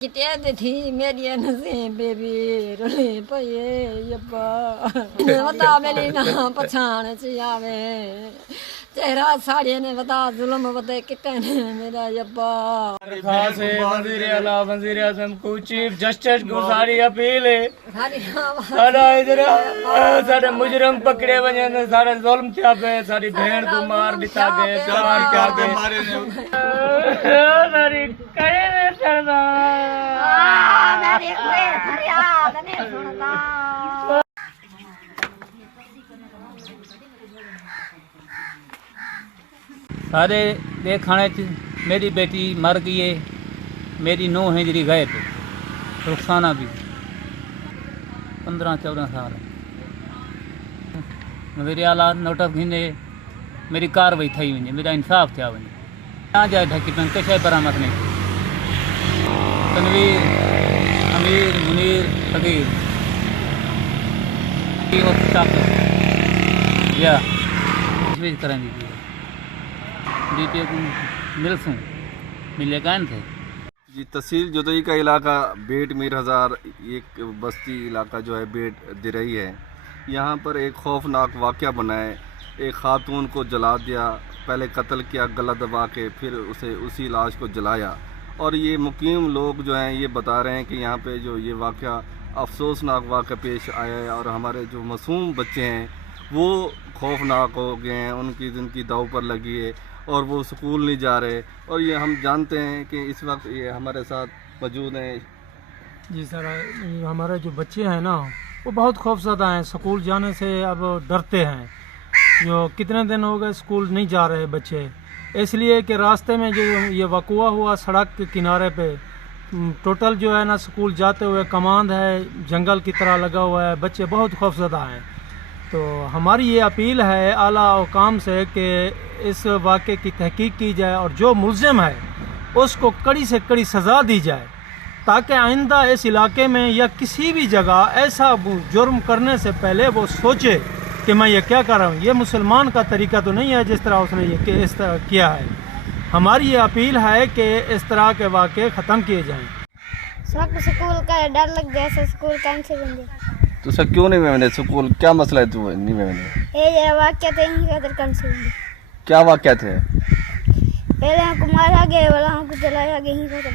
कितने थी मेरी नसीब बेबी रोले पये यब्बा ने बता मेरी ना पहचान से आवे चेहरा साड़िए ने बता जुल्म बते कितने मेरा यब्बा खास है वजीर आला वजीर आजम को चीफ जस्टिस को सारी अपील है सारा इधर सारे मुजरम पकड़े वने ने सारे जुल्म किया पे सारी बहन को मार दिता गए प्यार क्या के मारे ने सारी करे ने सरदा मेरी कोई फरियाद नहीं सुनता सारे खाने मेरी बेटी मर गई है, मेरी नूंह है जी गायब, रुखसाना भी 15-14 साल मेरे आला नोटिस घिने मेरी कार्रवाई थी वञे, मेरा इंसाफ़ थिया वञे ना जाए ढकी पे कंहिं शइ बरामद नहीं तनवीर अमीर मुनीर फकीर या करें मिले कान थे जी। तहसील जदोई का इलाका बेट मीर हज़ार एक बस्ती इलाका जो है बेट दिरई है। यहाँ पर एक खौफनाक वाक़या बना है। एक ख़ातून को जला दिया, पहले कत्ल किया गला दबा के, फिर उसी लाश को जलाया। और ये मुकीम लोग जो हैं ये बता रहे हैं कि यहाँ पे जो ये वाक़या अफसोसनाक वाक़या पेश आया है और हमारे जो मासूम बच्चे हैं वो खौफनाक हो गए हैं, उनकी ज़िंदगी दाव पर लगी है और वो स्कूल नहीं जा रहे। और ये हम जानते हैं कि इस वक्त ये हमारे साथ मौजूद हैं। जी सर, हमारे जो बच्चे हैं ना वो बहुत खौफज़दा हैं, स्कूल जाने से अब डरते हैं। जो कितने दिन हो गए स्कूल नहीं जा रहे बच्चे, इसलिए कि रास्ते में जो ये वक़ुआ हुआ सड़क के किनारे पे टोटल जो है ना स्कूल जाते हुए कमांड है, जंगल की तरह लगा हुआ है, बच्चे बहुत खौफज़दा हैं। तो हमारी ये अपील है आला हुकाम से कि इस वाक़े की तहकीक की जाए और जो मुल्ज़िम है उसको कड़ी से कड़ी सज़ा दी जाए, ताकि आइंदा इस इलाके में या किसी भी जगह ऐसा जुर्म करने से पहले वो सोचे कि मैं ये क्या कर रहा हूँ। ये मुसलमान का तरीका तो नहीं है जिस तरह उसने ये इस तरह किया है। हमारी ये अपील है कि इस तरह के वाक़े ख़त्म किए जाएँ। स्कूल का डर लग गया, स्कूल कैंसिल होंगे तो सर क्यों नहीं मैंने स्कूल क्या मसला है? तू नहीं मैंने ये वाक़या थे इनके अंदर कैंसिल होंगे। क्या वाक़या थे? पहले हमको मारा गया, वाला हमको जलाया गया ही था।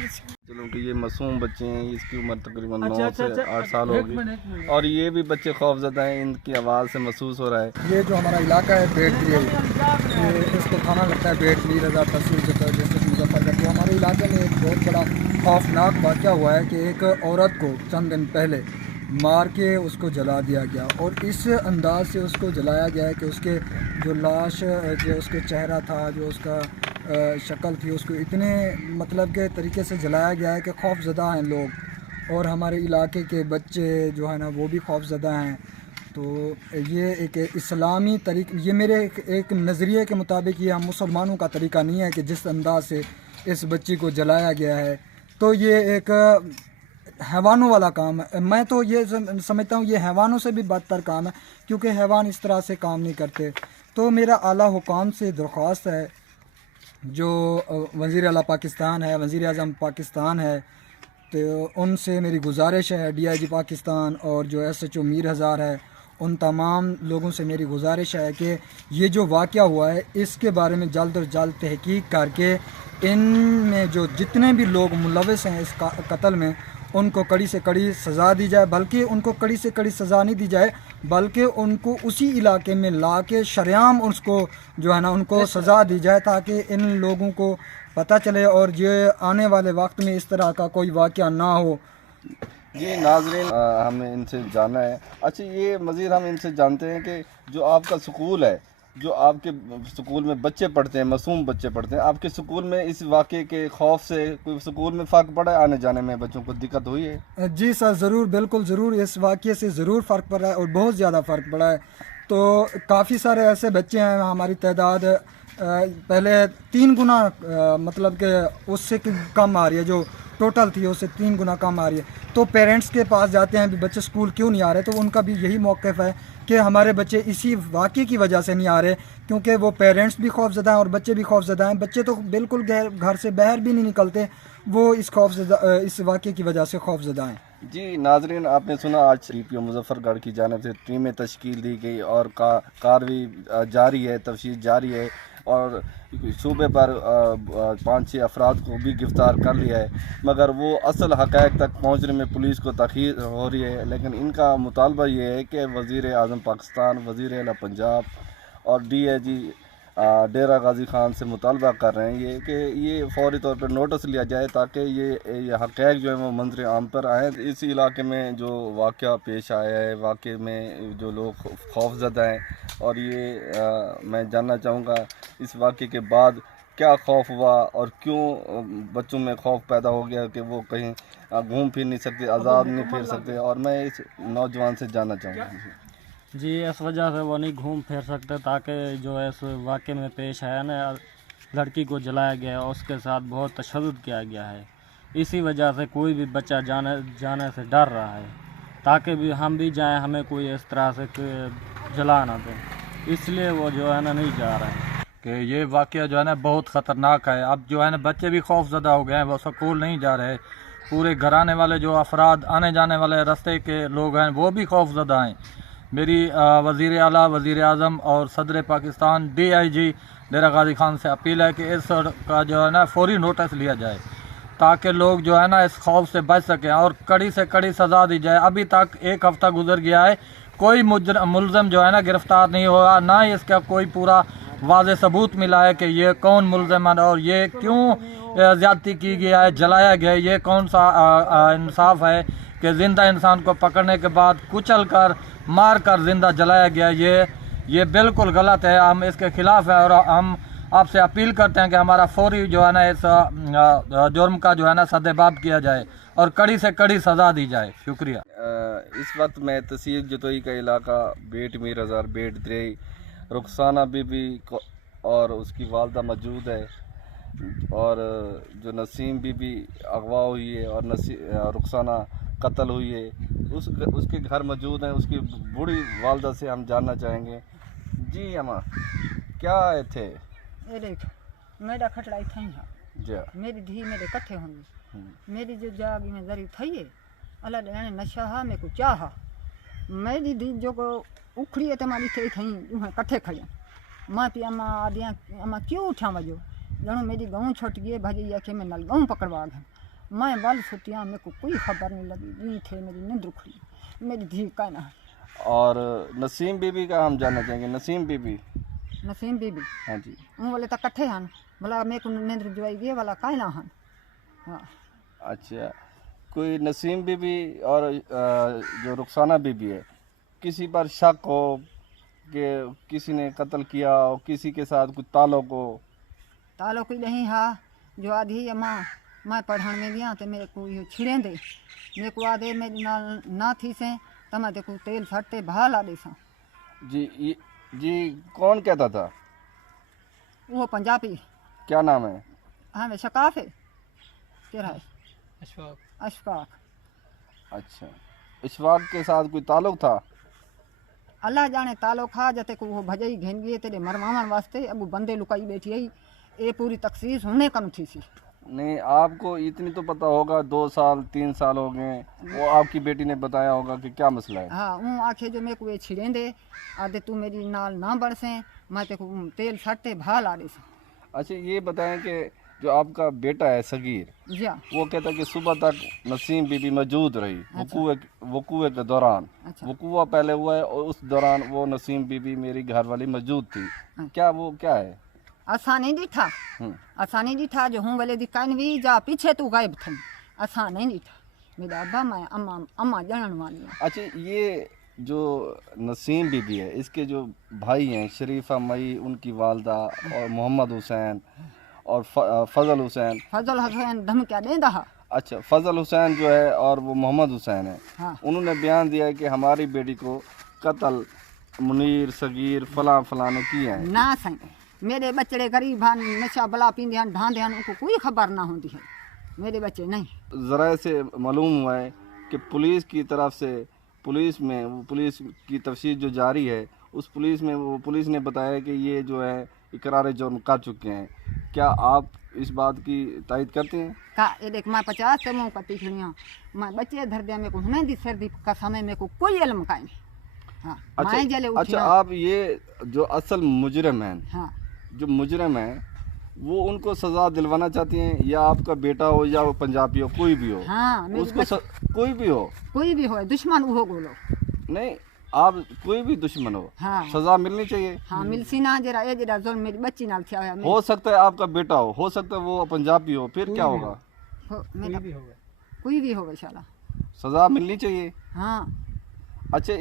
चलो कि ये मासूम बच्चे हैं, इसकी उम्र तकरीबन 9 अच्छा, से 8 साल होगी और ये भी बच्चे खौफज़दा हैं। इनकी आवाज़ से महसूस हो रहा है। ये जो हमारा इलाका है बेट ये इसको थाना लगता है बेट मीर हज़ार तहसील डिस्ट्रिक्ट मुजफ्फरनगर। तो हमारे इलाके में एक बहुत बड़ा खौफनाक वाक़या हुआ है कि एक औरत को चंद दिन पहले मार के उसको जला दिया गया और इस अंदाज से उसको जलाया गया है कि उसके जो लाश जो उसके चेहरा था, जो उसका शक्ल थी, उसको इतने मतलब के तरीके से जलाया गया है कि खौफज़दा हैं लोग और हमारे इलाके के बच्चे जो है ना वो भी खौफज़दा हैं। तो ये एक इस्लामी ये मेरे एक नज़रिए के मुताबिक ये हम मुसलमानों का तरीका नहीं है कि जिस अंदाज से इस बच्ची को जलाया गया है। तो ये एक हैवानों वाला काम है। मैं तो ये समझता हूँ ये हैवानों से भी बदतर काम है, क्योंकि हैवान इस तरह से काम नहीं करते। तो मेरा आला हुकाम से दरख्वास्त है, जो वज़ीर आला पाकिस्तान है, वज़ीर आज़म पाकिस्तान है, तो उनसे मेरी गुजारिश है, DIG पाकिस्तान और जो SHO मीर हज़ार है, उन तमाम लोगों से मेरी गुजारिश है कि ये जो वाक़या हुआ है इसके बारे में जल्द अज जल्द तहकीक करके इनमें जो जितने भी लोग मुलविस हैं इस कत्ल में उनको कड़ी से कड़ी सज़ा दी जाए। बल्कि उनको कड़ी से कड़ी सज़ा नहीं दी जाए, बल्कि उनको उसी इलाके में ला के शरेआम उसको जो है ना उनको सज़ा दी जाए, ताकि इन लोगों को पता चले और ये आने वाले वक्त में इस तरह का कोई वाक़या ना हो। जी नाज़रीन, हमें इनसे जाना है। अच्छा ये मज़ीद हम इनसे जानते हैं कि जो आपका स्कूल है, जो आपके स्कूल में बच्चे पढ़ते हैं, मासूम बच्चे पढ़ते हैं, आपके स्कूल में इस वाक़े के खौफ से कोई स्कूल में फ़र्क पड़ा है? आने जाने में बच्चों को दिक्कत हुई है? जी सर, ज़रूर, बिल्कुल ज़रूर। इस वाक़े से ज़रूर फ़र्क पड़ा है और बहुत ज़्यादा फ़र्क पड़ा है। तो काफ़ी सारे ऐसे बच्चे हैं, हमारी तादाद पहले 3 गुना मतलब कि उससे कम आ रही है, जो टोटल थी उससे 3 गुना कम आ रही है। तो पेरेंट्स के पास जाते हैं भी बच्चे स्कूल क्यों नहीं आ रहे, तो उनका भी यही मौक़िफ़ है कि हमारे बच्चे इसी वाक़े की वजह से नहीं आ रहे, क्योंकि वो पेरेंट्स भी खौफज़दा हैं और बच्चे भी खौफज़दा हैं। बच्चे तो बिल्कुल घर से बाहर भी नहीं निकलते वो इस वाक़े की वजह से खौफज़दा हैं। जी नाजरीन, आपने सुना आज DPO मुजफ्फरगढ़ की जानिब से टीमें तश्कील दी गई और कार्रवाई जारी है, तफ्तीश जारी है और सूबे पर 5-6 अफराद को भी गिरफ़्तार कर लिया है, मगर वो असल हक़ाइक़ तक पहुँचने में पुलिस को तख़ीर हो रही है। लेकिन इनका मुतालबा ये है कि वज़ीर आज़म पाकिस्तान, वज़ीर आला पंजाब और DIG डेरा गाजी खान से मुतालबा कर रहे हैं ये कि ये फौरी तौर पर नोटिस लिया जाए ताकि ये हक़ाइक़ जो है वो मंजर आम पर आए। इस इलाके में जो वाक़या पेश आया है, वाक़े में जो लोग खौफज़दा हैं और ये मैं जानना चाहूँगा इस वाक़े के बाद क्या खौफ हुआ और क्यों बच्चों में खौफ पैदा हो गया कि वो कहीं घूम फिर नहीं सकते, आज़ाद नहीं फिर सकते, और मैं इस नौजवान से जानना चाहूँगा। जी, इस वजह से वो नहीं घूम फिर सकते ताकि जो है इस वाक़े में पेश आया ना, लड़की को जलाया गया और उसके साथ बहुत तशद्दुद किया गया है। इसी वजह से कोई भी बच्चा जाने से डर रहा है ताकि भी हम भी जाएं, हमें कोई इस तरह से जला ना दे, इसलिए वो जो है ना नहीं जा रहा है। कि ये वाक़या जो है ना बहुत ख़तरनाक है। अब जो है ना बच्चे भी खौफज़दा हो गए हैं, वो स्कूल नहीं जा रहे। पूरे घराने वाले जो अफराद, आने जाने वाले रास्ते के लोग हैं, वो भी खौफज़दा हैं। मेरी वज़ीर आला, वज़ीर आज़म और सदर पाकिस्तान DIG डेरा गाजी खान से अपील है कि इस का जो है ना फौरी नोटिस लिया जाए ताकि लोग जो है ना इस खौफ से बच सकें और कड़ी से कड़ी सज़ा दी जाए। अभी तक 1 हफ़्ता गुजर गया है, कोई मुल्ज़िम जो है ना गिरफ़्तार नहीं हुआ, ना ही इसका कोई पूरा वाज़े सबूत मिला है कि ये कौन मुल्ज़िम है और ये क्यों ज़्यादती की गई है, जलाया गया है। ये कौन सा इंसाफ है कि ज़िंदा इंसान को पकड़ने के बाद कुचल कर, मार कर ज़िंदा जलाया गया। ये बिल्कुल गलत है, हम इसके ख़िलाफ़ हैं और हम आपसे अपील करते हैं कि हमारा फौरी जो है ना इस जुर्म का जो है ना सद्देबाब किया जाए और कड़ी से कड़ी सज़ा दी जाए। शुक्रिया। इस वक्त मैं तहसील जतोई का इलाका बेट मीर हज़ार बेट दरेई रुखसाना बीबी और उसकी वालदा मौजूद है और जो नसीम बीबी अगवा हुई है और रुखसाना कत्ल हुई है, उसके घर मौजूद हैं। उसकी बूढ़ी वालदा से हम जानना चाहेंगे। जी अम्मा, क्या आए थे? ये देख, मेरा खटलाई थी है जी, मेरी धी मेरे कट्ठे होंगे, मेरी जो जागी में जरी थी है अल्लाह ने नशा हा मेरे को चाहा, मेरी धी जो को उखड़ी है तुम्हारी थे थी यूँ कट्ठे खड़े माँ पी अम्मा आदियाँ अम्मा क्यों उठा वजो जणो मेरी गऊँ छुट गई भाजी आखे में नल गऊँ पकड़वा गए, मैं बल छुटिया मेरे को कोई खबर नहीं लगी, जी थे मेरी नींद उखड़ी, मेरी धी का ना। और नसीम बीबी का हम जानना चाहेंगे। नसीम बीबी हाँ जी, वो वाले तो कट्ठे हन, भला मेरे को नींद जुआई गई वाला का ना हन। हाँ अच्छा, कोई नसीम बीबी और जो रुखसाना बीबी है, किसी पर शक हो कि किसी ने कत्ल किया हो, किसी के साथ कुछ तालो कोई नहीं हा, जो आधी अम्मा मैं पढ़ाने में गया तो मेरे को ये छिड़े दे, मेरे को आधे मेरी ना थी से तो मैं देखो तेल फटते भाल आ दे सा। जी कौन कहता था? वो पंजाबी। क्या नाम है? हाँ शकाफ है, तेरा है अशफाक। अच्छा, इशफाक के साथ कोई ताल्लुक था? अल्लाह जाने ताल्लुक खा जते को वो भजई घेन गए तेरे मरवावन वास्ते, अब बंदे लुकाई बैठी है, ये पूरी तखसीस होने कम थी सी। नहीं, आपको इतनी तो पता होगा, 2 साल 3 साल हो गए, वो आपकी बेटी ने बताया होगा कि क्या मसला है। हाँ, वो आखे जो मेरे को ये छिड़े दे आदे तू मेरी नाल ना बरसे, मैं तेरे को तेल फटते भाल आ रही। अच्छा, ये बताएं कि जो आपका बेटा है सगीर, वो कहता कि सुबह तक नसीम बीबी मौजूद रही। वकूए के दौरान वकूआ पहले हुआ है और उस दौरान वो नसीम बीबी मेरी घर वाली मौजूद थी। क्या वो क्या है? आसानी दिठा जो हूँ वाले दिखान भी जा पीछे तू गायब थी, आसान नहीं दिठा मेरा अब्बा मैं अम्मा जानन वाली। अच्छा, ये जो नसीम बीबी है, इसके जो भाई हैं शरीफा मई, उनकी वालदा, और मोहम्मद हुसैन और फजल हुसैन धमकिया दे दहा। अच्छा, फजल हुसैन जो है और वो मोहम्मद हुसैन है। हाँ। उन्होंने बयान दिया है कि हमारी बेटी को कत्ल मुनीर सगीर फलाने किए हैं। ना सही, मेरे बच्चे गरीब हन, नशा बला पींदे हन, ढांदे हन, उनको कोई खबर ना होती है, मेरे बच्चे नहीं। ज़रा से मालूम हुआ है कि पुलिस की तरफ से पुलिस की तफ्तीश जो जारी है, उस पुलिस ने बताया कि ये जो है इकरार जुर्म कर चुके हैं। क्या आप इस बात की तायद करते हैं? का ये देख मैं 50 से मुँह पति खिड़ियाँ मैं बच्चे धर दिया मेरे को नहीं दी सर्दी का समय मेरे को कोई इल्म का नहीं। हाँ मैं जले अच्छा आप ये जो असल मुजरिम हैं, हाँ जो मुजरिम है वो उनको सजा दिलवाना चाहती हैं, या आपका बेटा हो या वो पंजाबी हो कोई भी हो? हाँ उसको कोई भी हो दुश्मन वो बोलो नहीं, आप कोई भी दुश्मन हो, हाँ सजा मिलनी चाहिए। हाँ मिलसी ना जरा ये जरा जुल्म मेरी बच्ची नाल थिया हो सकता है आपका बेटा हो सकता है वो पंजाबी हो, फिर क्या होगा? कोई भी हो शाला सजा मिलनी चाहिए। हाँ अच्छा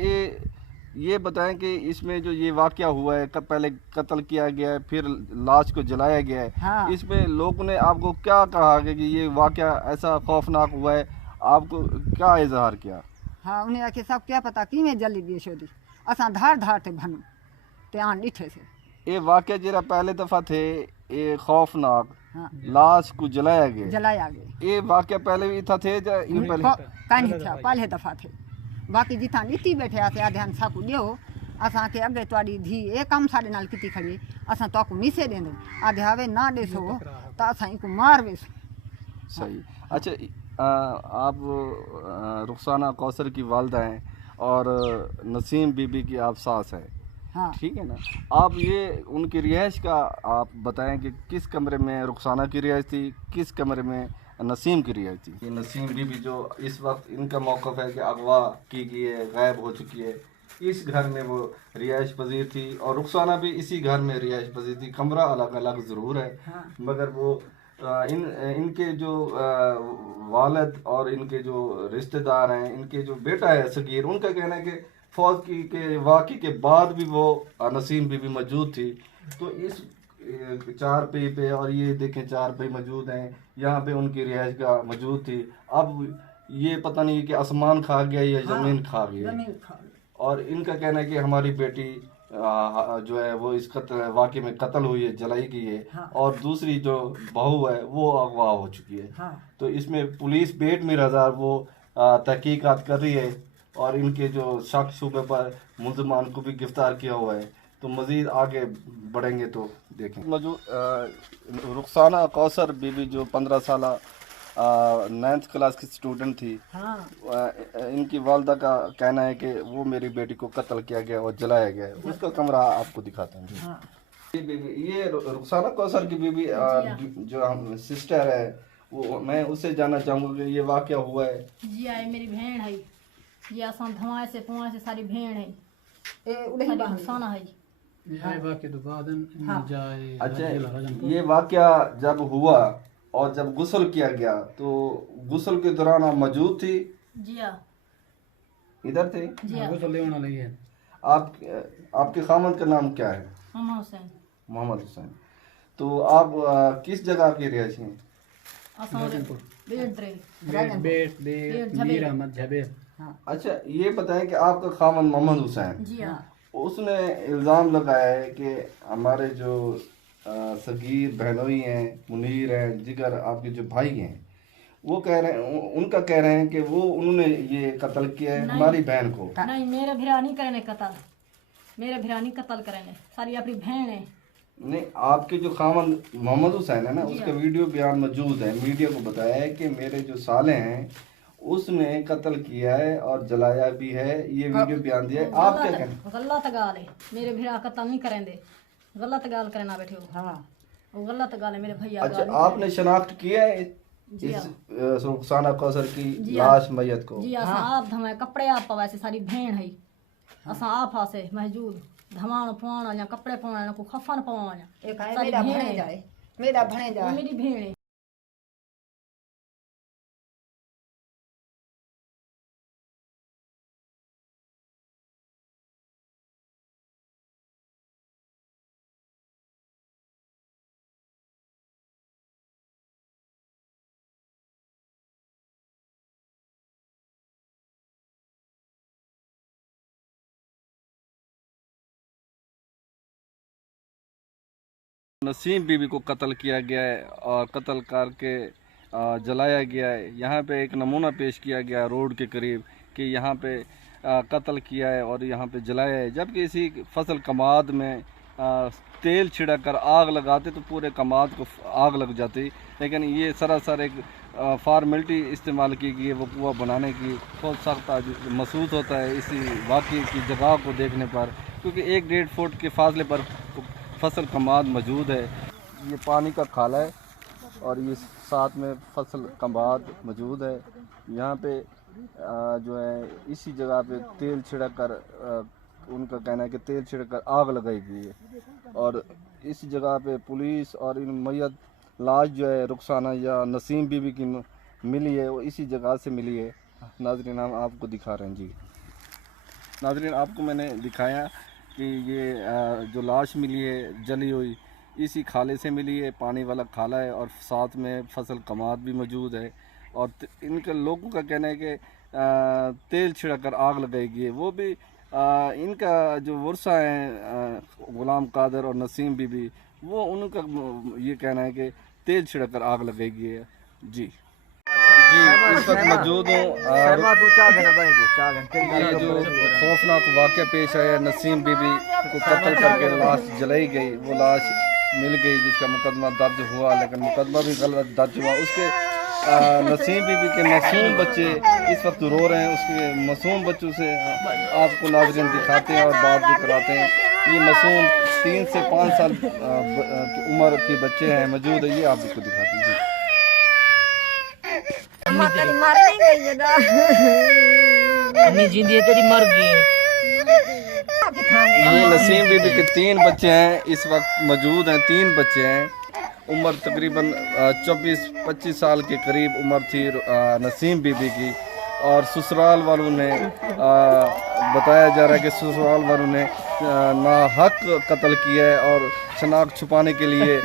ये बताएं कि इसमें जो ये वाकया हुआ है, पहले कत्ल किया गया है फिर लाश को जलाया गया है, हाँ। इसमें लोगों ने आपको क्या कहा कि ये वाकया ऐसा खौफनाक हुआ है, आपको क्या इजहार किया? हाँ उन्हें आके सब क्या पता कि मैं जल्दी दिए छोड़ी असा धार धार थे भनू ते आन डिठे से ये वाकया जरा पहले दफा थे ये खौफनाक, हाँ। लाश को जलाया गया, ये वाकया पहले भी था थे पहले दफा थे। बाकी जिथा नीति बैठे आते आधे साकू दियो असा के अगे तुआड़ी धी ये काम साडे नाल किती खड़ी असा तो को मिसे देंदे आधे आवे ना देसो तो असा इनको मार वेसो। सही। अच्छा आप रुखसाना कौसर की वालदा हैं और नसीम बीबी की आप सास हैं, हाँ। ठीक है ना? आप ये उनकी रिहाइश का आप बताएं कि किस कमरे में रुखसाना की रिहाइश थी, किस कमरे में नसीम की रिहाइश थी? ये नसीम बीबी जो इस वक्त इनका मौक़िफ़ है कि अगवा की गई है, गायब हो चुकी है, इस घर में वो रिहाइश पजीर थी और रुखसाना भी इसी घर में रिहाइश पजीर थी। कमरा अलग अलग ज़रूर है, हाँ। मगर वो इनके जो वालिद और इनके जो रिश्तेदार हैं, इनके जो बेटा है सगीर, उनका कहना है कि फौज के वाक़े के बाद भी वो नसीम बीबी मौजूद थी। तो इस चार पे और ये देखें चार पे मौजूद हैं, यहाँ पे उनकी रिहाइश का मौजूद थी। अब ये पता नहीं कि आसमान खा गया या ज़मीन खा गया। और इनका कहना है कि हमारी बेटी जो है वो इस वाक़े में कत्ल हुई है, जलाई गई है, हाँ। और दूसरी जो बहू है वो अगवा हो चुकी है, हाँ। तो इसमें पुलिस बेट मीर हज़ार वो तहकीकात कर रही है और इनके जो शक शुबे पर मुल्ज़मान को भी गिरफ्तार किया हुआ है। तो मज़ीद आगे बढ़ेंगे तो देखें। मौजूद रुखसाना कौसर बीबी जो 15 साल 9th क्लास की स्टूडेंट थी, हाँ। इनकी वालदा का कहना है कि वो मेरी बेटी को कत्ल किया गया और जलाया गया है। उसका कमरा आपको दिखाते हैं। हाँ। ये रुखसाना कौसर की बीबी जो हम सिस्टर है, वो मैं उससे जानना चाहूँगा कि ये वाकया हुआ है। जी आई मेरी बहन है, ये आसान धमाए से पुआ से सारी बहन है, ये रुखसाना है। अच्छा ये वाकया जब हुआ और जब गुस्ल किया गया तो गुस्ल के दौरान आप मौजूद थी? जी हाँ। इधर थे? जी हाँ। आपके खामद का नाम क्या है? मोहम्मद हुसैन। मोहम्मद हुसैन। तो आप किस जगह की रिहायशी हैं? अच्छा ये बताएं कि आपका खामद मोहम्मद हुसैन, जी हाँ, उसने इल्ज़ाम लगाया है कि हमारे जो सगीर बहनोई हैं, मुनीर हैं, जिगर आपके जो भाई हैं, वो कह रहे हैं, उनका कह रहे हैं कि वो उन्होंने ये कत्ल किया है हमारी बहन को। नहीं मेरे भिरा नहीं करेंगे कत्ल, मेरे भिरा नहीं कत्ल करेंगे, सारी अपनी बहन है। नहीं आपके जो खामद मोहम्मद हुसैन है ना, उसका वीडियो बयान मौजूद है, मीडिया को बताया है कि मेरे जो साले हैं उसने कत्ल किया है और जलाया भी है, ये वीडियो बयान दिया है। आप क्या कहते हैं? गलत गाल है, मेरे भिरा कत्ल नहीं करेंगे, गलत गाल करना बैठे हो। हाँ वो गलत गाल है मेरे भैया। अच्छा आपने शनाख्त किया है इस रुखसाना कौसर की लाश मैयत को? जी हाँ। आप धमाए कपड़े आप वैसे सारी बहन है, असा आप से मौजूद धमाण पवाना या कपड़े पवाना को खफन पवाना, एक है मेरा भणे जाए, मेरा भणे जाए, मेरी बहन है। नसीम बीबी को कत्ल किया गया है और कत्ल करके जलाया गया है। यहाँ पे एक नमूना पेश किया गया रोड के करीब कि यहाँ पे कत्ल किया है और यहाँ पे जलाया है, जबकि इसी फसल कमाद में तेल छिड़क कर आग लगाते तो पूरे कमाद को आग लग जाती, लेकिन ये सरासर एक फार्मेलिटी इस्तेमाल की गई है वो कुआं बनाने की। बहुत सख्त महसूस होता है इसी वाक़ई की जगह को देखने पर, क्योंकि 1-1.5 फुट के फासले पर फसल कमाद मौजूद है। ये पानी का खाला है और ये साथ में फसल कमाद मौजूद है। यहाँ पे जो है इसी जगह पे तेल छिड़क कर उनका कहना है कि तेल छिड़क कर आग लगाई गई है, और इस जगह पे पुलिस और इन मैयत लाश जो है रुखसाना या नसीम बीबी की मिली है वो इसी जगह से मिली है। नाज़रीन हम आपको दिखा रहे हैं जी। नाज़रीन आपको मैंने दिखाया कि ये जो लाश मिली है जली हुई इसी खाले से मिली है, पानी वाला खाला है और साथ में फसल कमाद भी मौजूद है। और इनके लोगों का कहना है कि तेल छिड़क कर आग लगाई गई है। वो भी इनका जो वर्षा है गुलाम कादर और नसीम बीबी, वो उनका ये कहना है कि तेल छिड़क कर आग लगाई गई है जी। इस वक्त मौजूद हूँ, ये जो खौफनाक वाक़या पेश आया, नसीम बीबी को कत्ल करके लाश जलाई गई, वो लाश मिल गई जिसका मुकदमा दर्ज हुआ, लेकिन मुकदमा भी गलत दर्ज हुआ। उसके नसीम बीबी के मासूम बच्चे इस वक्त रो रहे हैं। उसके मासूम बच्चों से आपको नाज़रीन दिखाते हैं और बात भी कराते हैं। ये मासूम 3 से 5 साल उम्र के बच्चे हैं मौजूद है, ये आपको दिखाते हैं। ये नसीम बीबी के 3 बच्चे हैं इस वक्त मौजूद हैं। 3 बच्चे हैं, उम्र तकरीबन 24-25 साल के करीब उम्र थी नसीम बीबी की। और ससुराल वालों ने बताया जा रहा है कि ससुराल वालों ने नाहक कत्ल किया है और शनाख्त छुपाने के लिए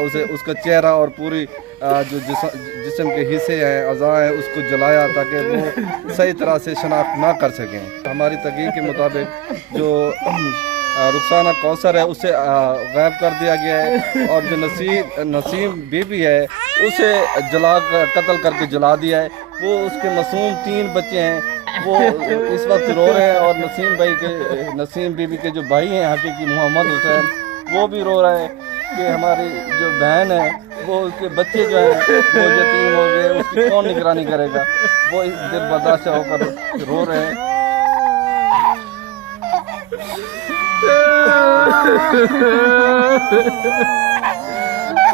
उसे उसका चेहरा और पूरी जो जिस्म के हिस्से हैं अज़ा हैं उसको जलाया ताकि वो सही तरह से शनाख्त ना कर सकें। हमारी तहकीक के मुताबिक जो रुखसाना कौसर है उसे गायब कर दिया गया है और जो नसीम बीबी है उसे कत्ल करके जला दिया है। वो उसके मासूम 3 बच्चे हैं वो इस वक्त रो रहे हैं और नसीम बीबी के जो भाई हैं हकीकी मोहम्मद हुसैन वो भी रो रहे हैं कि हमारी जो बहन है वो उसके बच्चे जो हैं वो यतीम हो गए, उसकी कौन निगरानी करेगा। वो इस दिल बर्दाश्त होकर रो रहे हैं।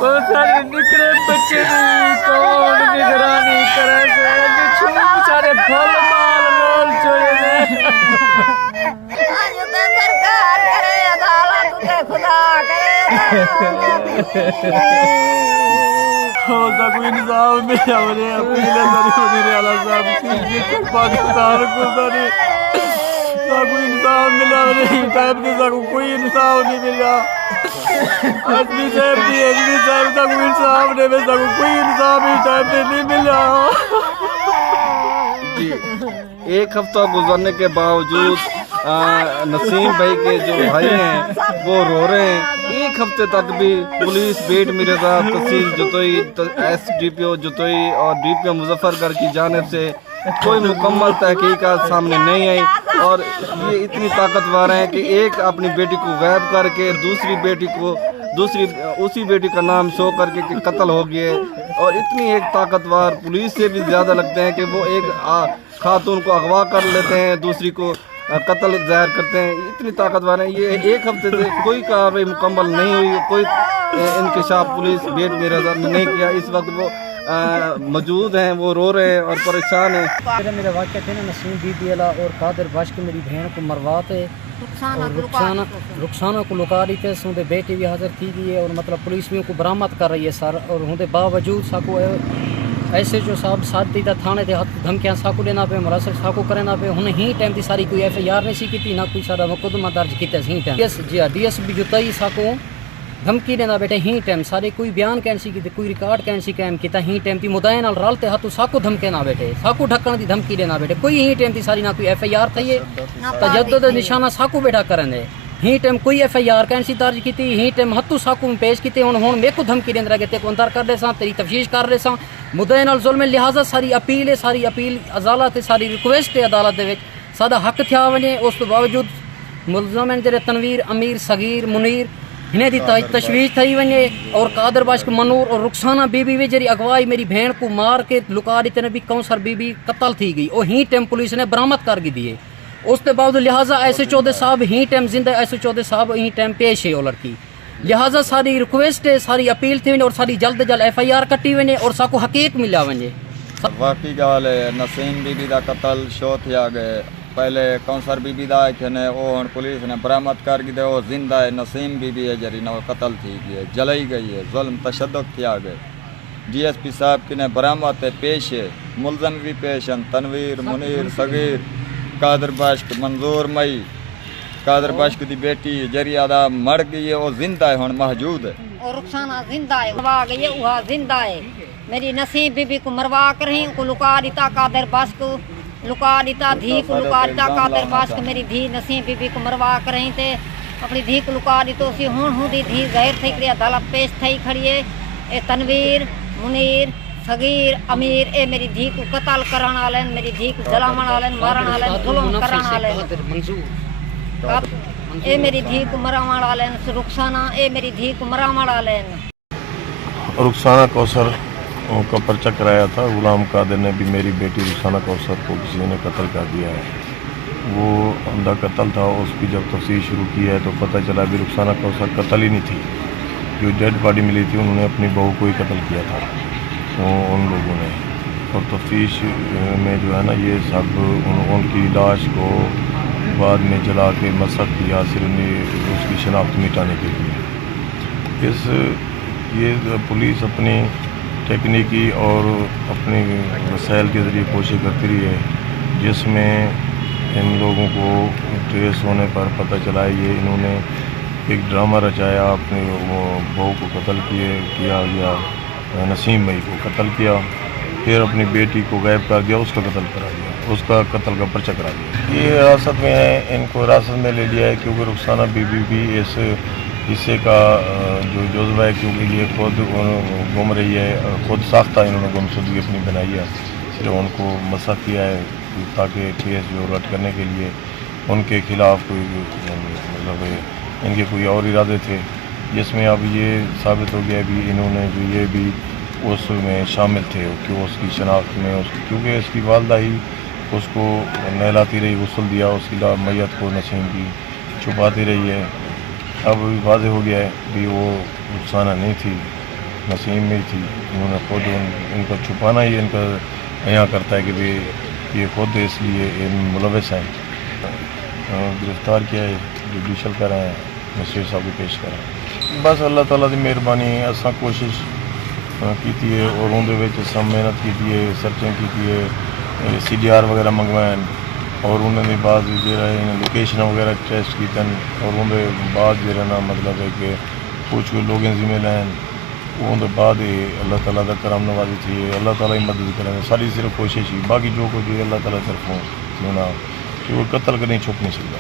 बहुत सारे निकले बच्चे कौन निगरानी करे सारे फल माल रोल चोरे सरकार करे अदालत ते खुदा करे हो तक इंसाफ मिला मुझे अपील मेरे आला साहब की पाकिस्तान को सारे सबको इंसाफ मिला नहीं, टाइम से सबको कोई इंसाफ नहीं मिला। आदमी साहब भी एसपी साहब तक इंसाफ नहीं मिला, सबको कोई इंसाफ ही टाइम से नहीं मिला जी। 1 हफ्ता गुजरने के बावजूद नसीम भाई के जो भाई हैं वो रो रहे हैं। 1 हफ्ते तक भी पुलिस बेट मिर्जा तहसील जतोई SDPO जतोई और DPO मुजफ्फरगढ़ की जानिब से कोई मुकम्मल तहकीकात सामने नहीं आई। और ये इतनी ताकतवर हैं कि एक अपनी बेटी को गायब करके उसी बेटी का नाम शो करके कि कत्ल हो गया है। और इतनी एक ताकतवर पुलिस से भी ज़्यादा लगते हैं कि वो एक खातून को अगवा कर लेते हैं, दूसरी को कत्ल ज़ाहिर करते हैं। इतनी ताकतवर है। ये 1 हफ्ते से कोई कार्रवाई मुकम्मल नहीं हुई, कोई इंकशाफ पुलिस बेट मिर्जा ने नहीं किया। इस वक्त वो मौजूद हैं, वो रो रहे हैं और परेशान हैं। मेरा वाक़या थे ना नसीम बीबी और कादिर बाश के मेरी बहन को मरवाते और रुखसाना को लुका रही थे। सूंदे बेटी भी हाजिर की गई है और मतलब पुलिस भी उनको बरामद कर रही है सर। और होंदे बावजूद साको ऐसे जो साहब साथ दी थाने के हाथ धमकियाँ साको लेना पे मुरासर साको करना पे हुन ही टाइम की सारी कोई FIR नहीं सी की ना कोई सारा मुकदमा दर्ज किया ही टाइम DSP जुताई साको धमकी देना बेटे ही टाइम सारे कोई बयान कैंसी की कोई रिकॉर्ड कैंसी कैम किया ही टाइम की मुदाए नाल रलते हाथों साको धमके ना बेटे साको ढक्कन की धमकी देना बेटे कोई ही टाइम की सारी ना कोई FIR थी तजद्दुद निशाना साको बेटा करने ही टाइम कोई FIR कैंसी दर्ज की ही टाइम हथों साको में पेश किए हुन मेरे को धमकी देने लगे तेको अंदर कर दे तेरी तफ्तीश कर रहे मुद्दे नाल जुल्म लिहाजा सारी अपील है सारी अपील अदालत सारी रिक्वेस्ट है अदालत दे सादा हक थिया वने उस तो बावजूद मुलजम हैं जेरे तनवीर अमीर सगीर मुनीर हिने दी तशवीश थी वने और कादर बाशक मनूर और रुखसाना बीबी वे जरी अगवाई मेरी भेण को मार के लुका दी तेने भी कौंसर बीबी कत्ल थी गई और ही टाइम पुलिस ने बरामद कर दिए। उसके बावजूद लिहाजा ऐसे चौधरी साहब ही टाइम जिंदा ऐसे चौधरी साहब ही टाइम पेश है वो लड़की। लिहाजा सारी रिक्वेस्ट है, सारी अपील थी और सारी जल्द जल्द FIR कटी वने और साको हकीक मिला वने। वाकई गाल है नसीम बीबी का कत्ल शो थिया गए पहले कौंसर बीबी दा ने वो हुण पुलिस ने बरामद कर दी वो जिंदा है। नसीम बीबी है जरी न कत्ल थी गई है, जलाई गई है, जुल्म तशद्दुद किया गए। DSP साहब की ने बरामद है पेश है, मुलजम भी पेश हैं तनवीर मुनीर सगीर कादर बाशक मंजूर मई कादर बाशक की बेटी जरियादा मर गई है वो जिंदा है हुण मौजूद है और रुखसाना जिंदा है मरवा गई है वह जिंदा है। मेरी नसीम बीबी को मरवा कर ही को लुका दिता कादर बाशक लुका दिता धी को लुका दिता कादर बाशक मेरी धी नसीम बीबी को मरवा कर ही थे अपनी धी को लुका दी तो सी हूँ दी धी ज़ाहिर थी करी अदालत पेश थी खड़ी है। ए तनवीर मुनीर सगीर अमीर ए मेरी धी को कत्ल कराने वाले मेरी धी को जलावन वाले मारन वाले जुल्म कराने वाले ए मेरी धी को मरावन वाले रुखसाना ए मेरी धी को मरावन वाले। रुखसाना कौसर का पर्चा कराया था। गुलाम कादिर ने भी मेरी बेटी रुखसाना कौसर को किसी ने कत्ल कर दिया है। वो अंधा कत्ल था। उसकी जब तफ्सीर शुरू की है तो पता चला भी रुखसाना कौसर कत्ल ही नहीं थी। जो डेड बॉडी मिली थी उन्होंने अपनी बहू को ही कत्ल किया था उन लोगों ने। और तफ्तीश में जो है ना ये सब उनकी लाश को बाद में जला के मसक किया सिर्फ उसकी शनाख्त मिटाने के लिए। ये पुलिस अपनी टेक्निकी और अपने वसाइल के ज़रिए कोशिश करती रही है, जिसमें इन लोगों को ट्रेस होने पर पता चला ये इन्होंने एक ड्रामा रचाया। अपने बहू को कत्ल किया गया, नसीम मई को कत्ल किया, फिर अपनी बेटी को गायब कर दिया, उसका कत्ल करा दिया, उसका कत्ल का पर्चा करा दिया। ये हिरासत में है, इनको हिरासत में ले लिया है क्योंकि रुखसाना बीबी भी इस हिस्से का जो जज्बा है, क्योंकि ये खुद घूम रही है, खुद साख्ता इन्होंने गुमशुदगी अपनी बनाई है, सिर्फ उनको मसक किया है ताकि केस जो रद्द करने के लिए उनके खिलाफ कोई मतलब इनके कोई और इरादे थे, जिसमें अब ये साबित हो गया भी इन्होंने जो ये भी उसमें शामिल थे कि उसकी शनाख्त में क्योंकि उसकी वालदा ही उसको नहलाती रही, गुस्ल दिया, उसकी मैयत को नसीम की छुपाती रही है। अब वाज़ेह हो गया है भी वो रुखसाना नहीं थी, नसीम में थी। इन्होंने खुद इनका छुपाना ही इनका यहाँ करता है कि भाई ये खुद इसलिए इन मुलविस हैं। गिरफ़्तार किया है, जुडिशल कर रहे हैं, मजिस्ट्रेट साहब को पेश कर रहे हैं। बस अल्लाह ताला की मेहरबानी है, असा कोशिश की है और उन्हें असा मेहनत की है, सर्चिंग की है, CDR वगैरह मंगवाए और उन्होंने बाद जो लोकेशन वगैरह टेस्ट की और उन्हें बाद जो ना मतलब है कि कुछ लोग जिम्मे लैन उन्हें बाद अल्लाह ताला का करम नवाजी थी, अल्लाह ताला ही मदद करें। सारी सिर्फ कोशिश ही, बाकी जो कुछ अल्लाह ताला तरफों होना कि वो कत्ल कर नहीं छुप नहीं सकता।